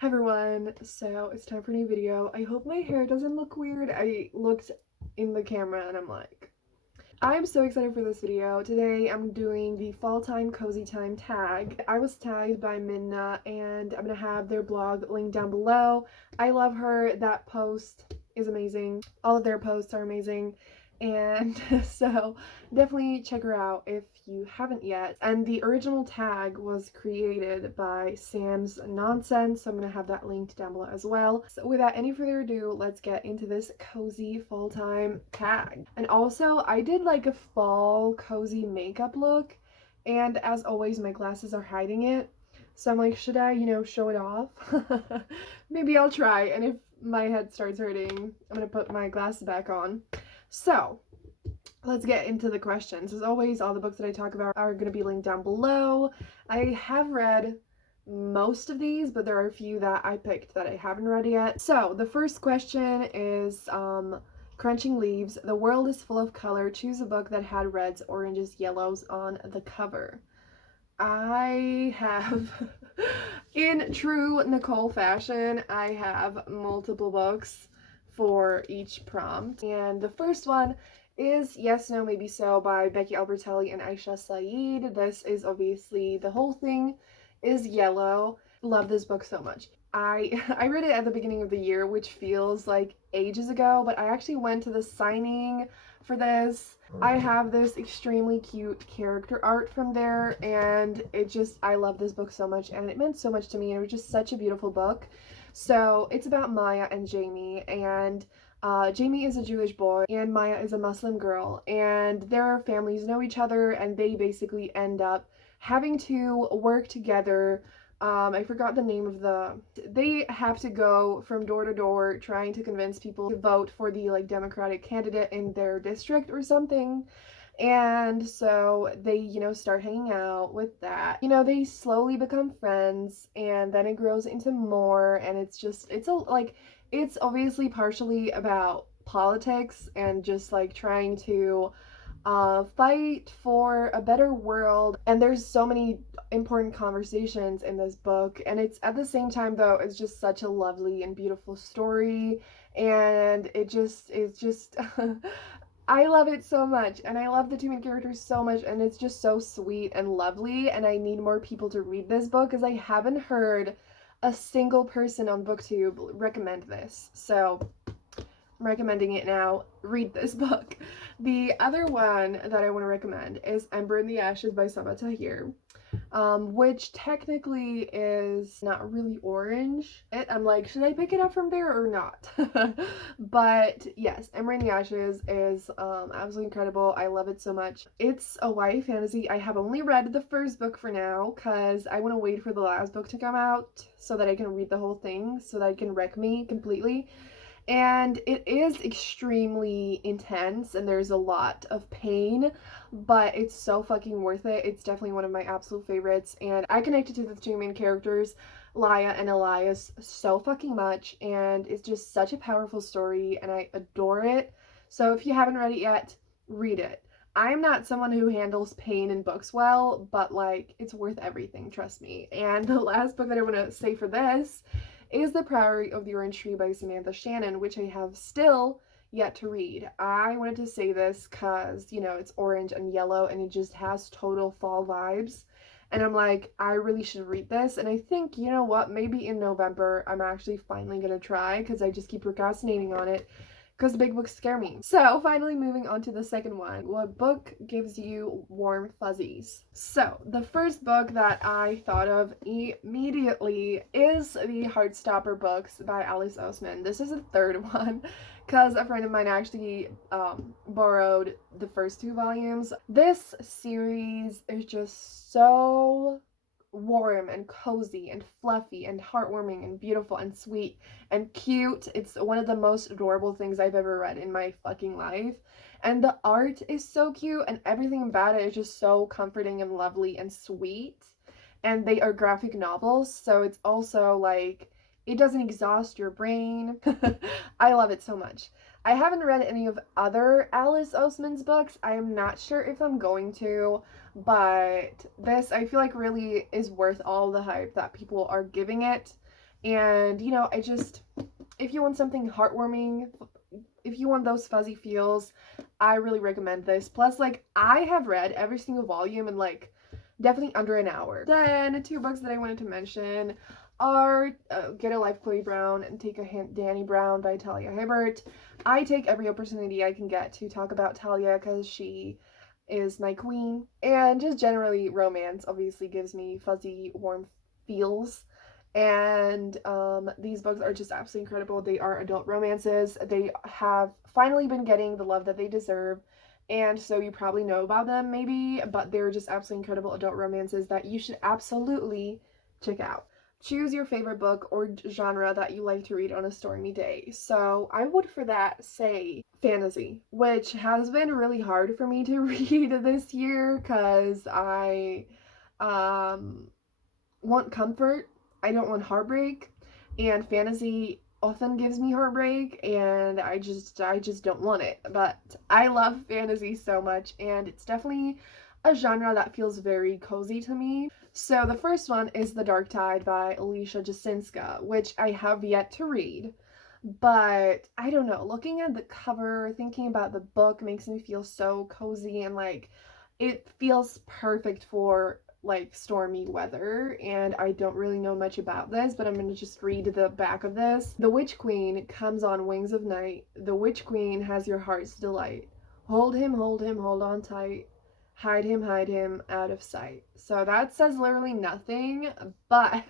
Hi everyone, so it's time for a new video. I hope my hair doesn't look weird. I looked in the camera and I'm so excited for this video. Today I'm doing the fall time cozy time tag. I was tagged by Minna and I'm gonna have their blog linked down below. I love her. That post is amazing. All of their posts are amazing. And so definitely check her out if you haven't yet. And the original tag was created by Sam's Nonsense, so I'm gonna have that linked down below as well. So without any further ado, let's get into this cozy fall time tag. And also, I did like a fall cozy makeup look, and as always, my glasses are hiding it. So I'm like, should I, show it off? Maybe I'll try, and if my head starts hurting, I'm gonna put my glasses back on. So, let's get into the questions. As always, all the books that I talk about are going to be linked down below. I have read most of these, but there are a few that I picked that I haven't read yet. So, the first question is Crunching Leaves. The world is full of color. Choose a book that had reds, oranges, yellows on the cover. I have, in true Nicole fashion, I have multiple books for each prompt. And the first one is Yes, No, Maybe So by Becky Albertelli and Aisha Saeed. This is obviously, the whole thing is yellow. Love this book so much. I read it at the beginning of the year, which feels like ages ago, but I actually went to the signing for this. I have this extremely cute character art from there, and I love this book so much, and it meant so much to me, and it was just such a beautiful book. So it's about Maya and Jamie, and Jamie is a Jewish boy, and Maya is a Muslim girl, and their families know each other, and they basically end up having to work together. I forgot the name of they have to go from door to door trying to convince people to vote for the Democratic candidate in their district or something. And so they, start hanging out with that. They slowly become friends, and then it grows into more, and it's obviously partially about politics and just trying to fight for a better world. And there's so many important conversations in this book, and it's at the same time though it's just such a lovely and beautiful story, and it's just I love it so much, and I love the two main characters so much, and it's just so sweet and lovely, and I need more people to read this book because I haven't heard a single person on BookTube recommend this. So I'm recommending it now. Read this book. The other one that I want to recommend is Ember in the Ashes by Sabaa Tahir, which technically is not really orange. I'm like, should I pick it up from there or not? But yes, Ember in the Ashes is absolutely incredible. I love it so much. It's a YA fantasy. I have only read the first book for now because I want to wait for the last book to come out so that I can read the whole thing, so that it can wreck me completely. And it is extremely intense, and there's a lot of pain, but it's so fucking worth it. It's definitely one of my absolute favorites, and I connected to the two main characters, Laya and Elias, so fucking much, and it's just such a powerful story, and I adore it. So if you haven't read it yet, read it. I'm not someone who handles pain in books well, but it's worth everything, trust me. And the last book that I want to say for this is The Priory of the Orange Tree by Samantha Shannon, which I have still yet to read. I wanted to say this because, it's orange and yellow, and it just has total fall vibes. And I'm like, I really should read this. And I think, you know what, maybe in November I'm actually finally going to try, because I just keep procrastinating on it because the big books scare me. So finally moving on to the second one. What book gives you warm fuzzies? So the first book that I thought of immediately is the Heartstopper books by Alice Oseman. This is the third one because a friend of mine actually borrowed the first two volumes. This series is just so warm and cozy and fluffy and heartwarming and beautiful and sweet and cute. It's one of the most adorable things I've ever read in my fucking life. And the art is so cute, and everything about it is just so comforting and lovely and sweet. And they are graphic novels, so it's also it doesn't exhaust your brain. I love it so much. I haven't read any of other Alice Oseman's books. I am not sure if I'm going to, but this I feel like really is worth all the hype that people are giving it. And, you know, if you want something heartwarming, if you want those fuzzy feels, I really recommend this. Plus, like, I have read every single volume in, like, definitely under an hour. Then, two books that I wanted to mention are Get a Life, Chloe Brown, and Take a Hint, Dani Brown by Talia Hibbert. I take every opportunity I can get to talk about Talia because she is my queen. And just generally, romance obviously gives me fuzzy, warm feels. And these books are just absolutely incredible. They are adult romances. They have finally been getting the love that they deserve. And so you probably know about them maybe, but they're just absolutely incredible adult romances that you should absolutely check out. Choose your favorite book or genre that you like to read on a stormy day. So I would for that say fantasy, which has been really hard for me to read this year because I want comfort. I don't want heartbreak, and fantasy often gives me heartbreak, and I just don't want it. But I love fantasy so much, and it's definitely a genre that feels very cozy to me. So the first one is The Dark Tide by Alicia Jasinska, which I have yet to read. But I don't know, looking at the cover, thinking about the book makes me feel so cozy, and like it feels perfect for like stormy weather. And I don't really know much about this, but I'm gonna just read the back of this. The Witch Queen comes on wings of night. The Witch Queen has your heart's delight. Hold him, hold on tight. Hide him out of sight. So that says literally nothing, but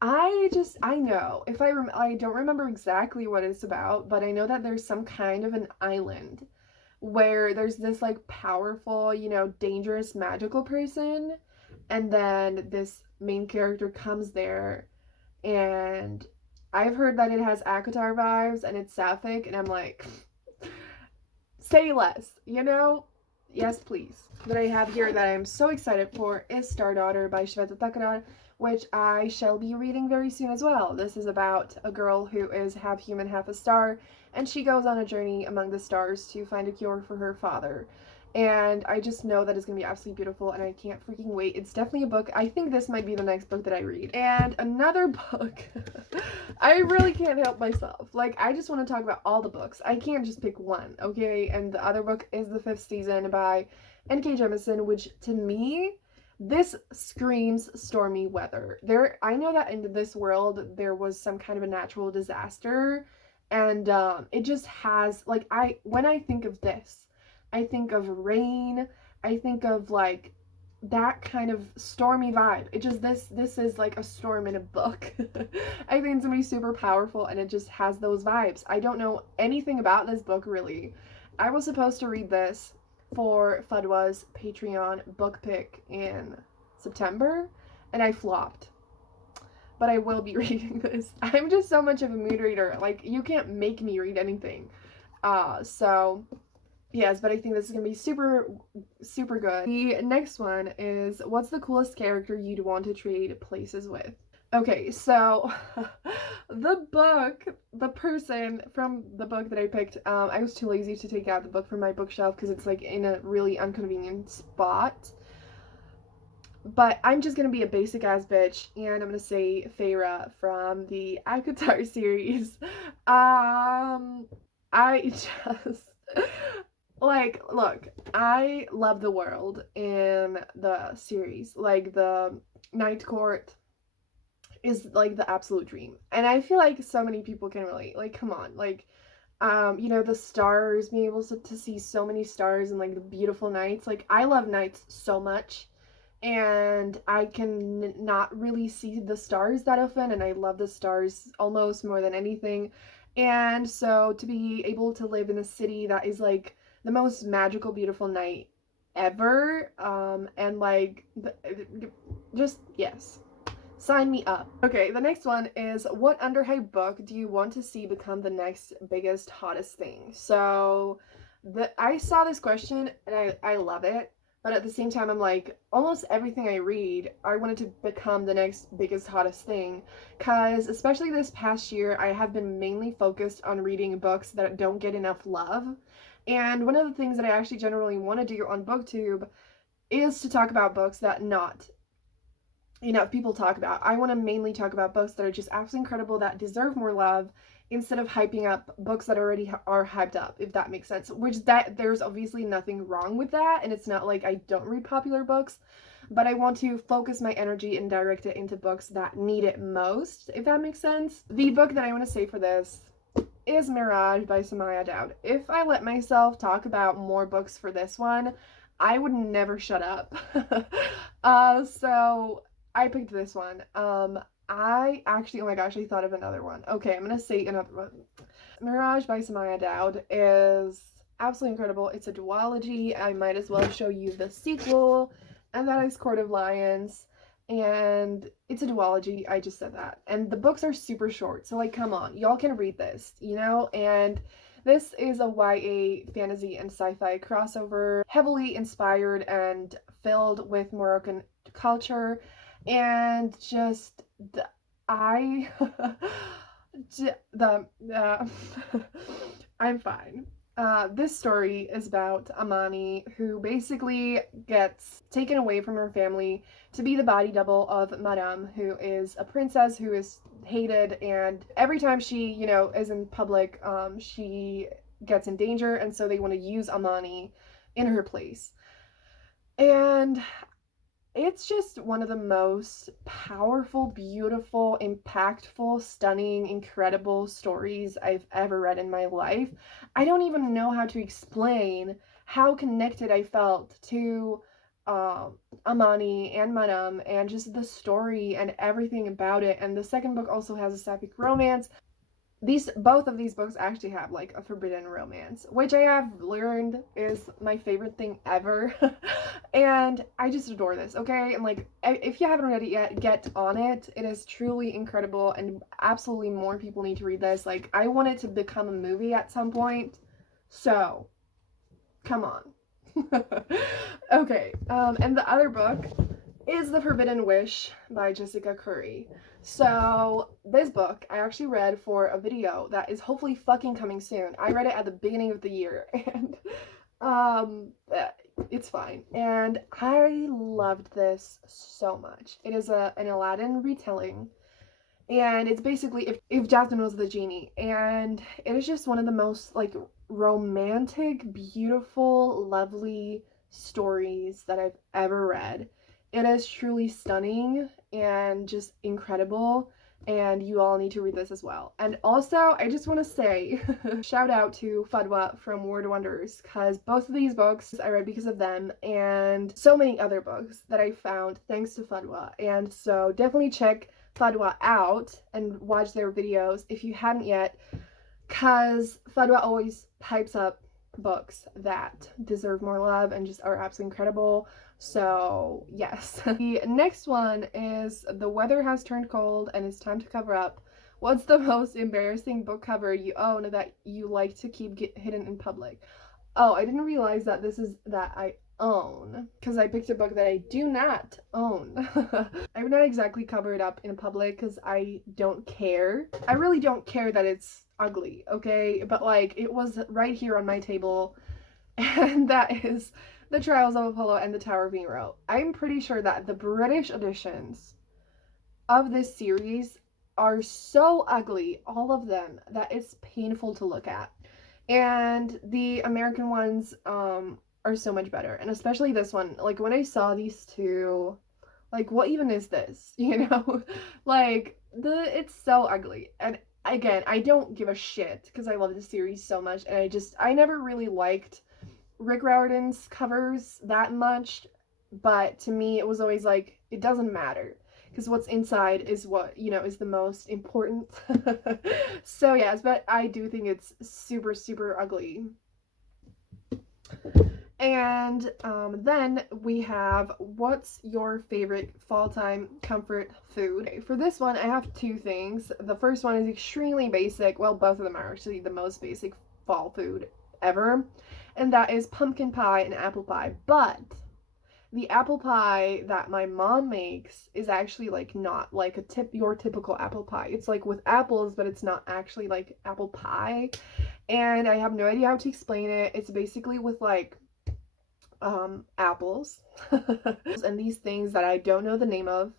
I know. If I don't remember exactly what it's about, but I know that there's some kind of an island where there's this like powerful, you know, dangerous magical person, and then this main character comes there, and I've heard that it has ACOTAR vibes and it's sapphic, and I'm like, say less, you know? Yes, please. That I have here that I'm so excited for is Star Daughter by Shweta Thakrar, which I shall be reading very soon as well. This is about a girl who is half human, half a star, and she goes on a journey among the stars to find a cure for her father. And I just know that it's going to be absolutely beautiful, and I can't freaking wait. It's definitely a book. I think this might be the next book that I read. And another book, I really can't help myself. Like, I just want to talk about all the books. I can't just pick one, okay? And the other book is The Fifth Season by N.K. Jemisin, which to me, this screams stormy weather. I know that in this world there was some kind of a natural disaster, and it just has, like, when I think of this, I think of rain, I think of like that kind of stormy vibe. It just, this is like a storm in a book. I think it's gonna be super powerful, and it just has those vibes. I don't know anything about this book really. I was supposed to read this for Fadwa's Patreon book pick in September, and I flopped. But I will be reading this. I'm just so much of a mood reader. Like, you can't make me read anything. So yes, but I think this is gonna be super, super good. The next one is, what's the coolest character you'd want to trade places with? Okay, so the person from the book that I picked, I was too lazy to take out the book from my bookshelf because it's like in a really inconvenient spot. But I'm just gonna be a basic ass bitch, and I'm gonna say Feyre from the ACOTAR series. I just like, look, I love the world in the series. Like, the Night Court is like the absolute dream, and I feel like so many people can relate. Like, come on, like, you know, the stars, being able to see so many stars and like the beautiful nights. Like, I love nights so much, and I can not really see the stars that often, and I love the stars almost more than anything. And so to be able to live in a city that is like the most magical, beautiful night ever, and like just yes, sign me up. Okay, the next one is, what underhyped book do you want to see become the next biggest, hottest thing? So I saw this question, and I love it, but at the same time I'm like, almost everything I read, I wanted to become the next biggest, hottest thing, because especially this past year I have been mainly focused on reading books that don't get enough love. And one of the things that I actually generally want to do on BookTube is to talk about books that people talk about. I want to mainly talk about books that are just absolutely incredible, that deserve more love, instead of hyping up books that already are hyped up, if that makes sense. Which, that there's obviously nothing wrong with that, and it's not like I don't read popular books, but I want to focus my energy and direct it into books that need it most, if that makes sense. The book that I want to say for this is Mirage by Samaya Daud. If I let myself talk about more books for this one, I would never shut up. So I picked this one. I actually, oh my gosh, I thought of another one. Okay, I'm gonna say another one. Mirage by Samaya Daud is absolutely incredible. It's a duology. I might as well show you the sequel, and that is Court of Lions. And it's a duology. I just said that. And the books are super short. So, like, come on. Y'all can read this, you know? And this is a YA fantasy and sci-fi crossover, heavily inspired and filled with Moroccan culture. And just, I, I'm fine. This story is about Amani, who basically gets taken away from her family to be the body double of Madame, who is a princess who is hated, and every time she, is in public, she gets in danger, and so they want to use Amani in her place. And it's just one of the most powerful, beautiful, impactful, stunning, incredible stories I've ever read in my life. I don't even know how to explain how connected I felt to Amani and Madame, and just the story and everything about it. And the second book also has a sapphic romance. Both of these books actually have like a forbidden romance, which I have learned is my favorite thing ever. And I just adore this, okay? And like, if you haven't read it yet, get on it. It is truly incredible, and absolutely more people need to read this. Like, I want it to become a movie at some point, so come on. Okay, and the other book is The Forbidden Wish by Jessica Curry. So this book I actually read for a video that is hopefully fucking coming soon. I read it at the beginning of the year, and it's fine. And I loved this so much. It is an Aladdin retelling, and it's basically if Jasmine was the genie, and it is just one of the most like romantic, beautiful, lovely stories that I've ever read. It is truly stunning and just incredible, and you all need to read this as well. And also, I just want to say, shout out to Fadwa from Word Wonders, because both of these books I read because of them, and so many other books that I found thanks to Fadwa. And so definitely check Fadwa out and watch their videos if you hadn't yet, because Fadwa always pipes up books that deserve more love and just are absolutely incredible. So yes. The next one is The Weather Has Turned Cold and It's Time to Cover Up. What's the most embarrassing book cover you own that you like to keep hidden in public? Oh, I didn't realize that this is that I own, because I picked a book that I do not own. I would not exactly cover it up in public because I don't care. I really don't care that it's ugly, okay? But like, it was right here on my table, and that is The Trials of Apollo and the Tower of Nero. I'm pretty sure that the British editions of this series are so ugly, all of them, that it's painful to look at. And the American ones are so much better. And especially this one, like when I saw these two, like what even is this? You know? Like it's so ugly. And again, I don't give a shit because I love the series so much, and I never really liked Rick Riordan's covers that much, but to me it was always like, it doesn't matter because what's inside is what, is the most important. So yes, but I do think it's super, super ugly. And then we have, what's your favorite fall time comfort food? Okay, for this one, I have two things. The first one is extremely basic. Well, both of them are actually the most basic fall food ever. And that is pumpkin pie and apple pie. But the apple pie that my mom makes is actually like not like your typical apple pie. It's like with apples, but it's not actually like apple pie. And I have no idea how to explain it. It's basically with like apples and these things that I don't know the name of,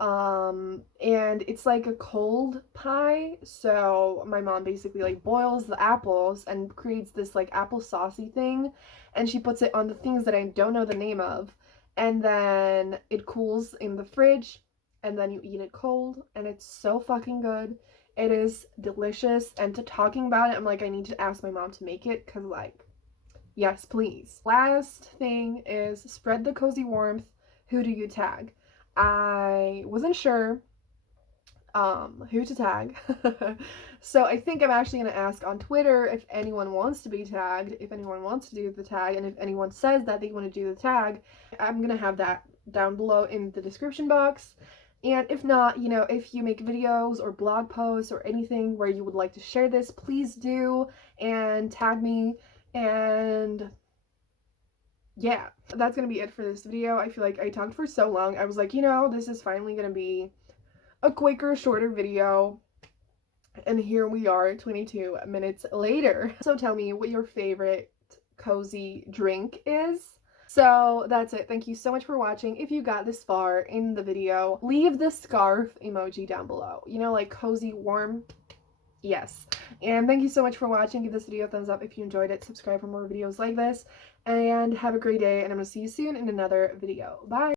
And it's like a cold pie. So my mom basically like boils the apples and creates this like apple saucy thing, and she puts it on the things that I don't know the name of, and then it cools in the fridge, and then you eat it cold, and it's so fucking good. It is delicious, and to talking about it, I'm like, I need to ask my mom to make it, because like, yes, please. Last thing is spread the cozy warmth. Who do you tag? I wasn't sure who to tag. So I think I'm actually going to ask on Twitter if anyone wants to be tagged, if anyone wants to do the tag, and if anyone says that they want to do the tag, I'm going to have that down below in the description box. And if not, you know, if you make videos or blog posts or anything where you would like to share this, please do and tag me. And yeah, that's gonna be it for this video. I feel like I talked for so long. I was like, you know, this is finally gonna be a quicker, shorter video. And here we are, 22 minutes later. So tell me what your favorite cozy drink is. So that's it. Thank you so much for watching. If you got this far in the video, leave the scarf emoji down below. You know, like cozy, warm. Yes. And thank you so much for watching. Give this video a thumbs up if you enjoyed it. Subscribe for more videos like this. And have a great day. And I'm going to see you soon in another video. Bye.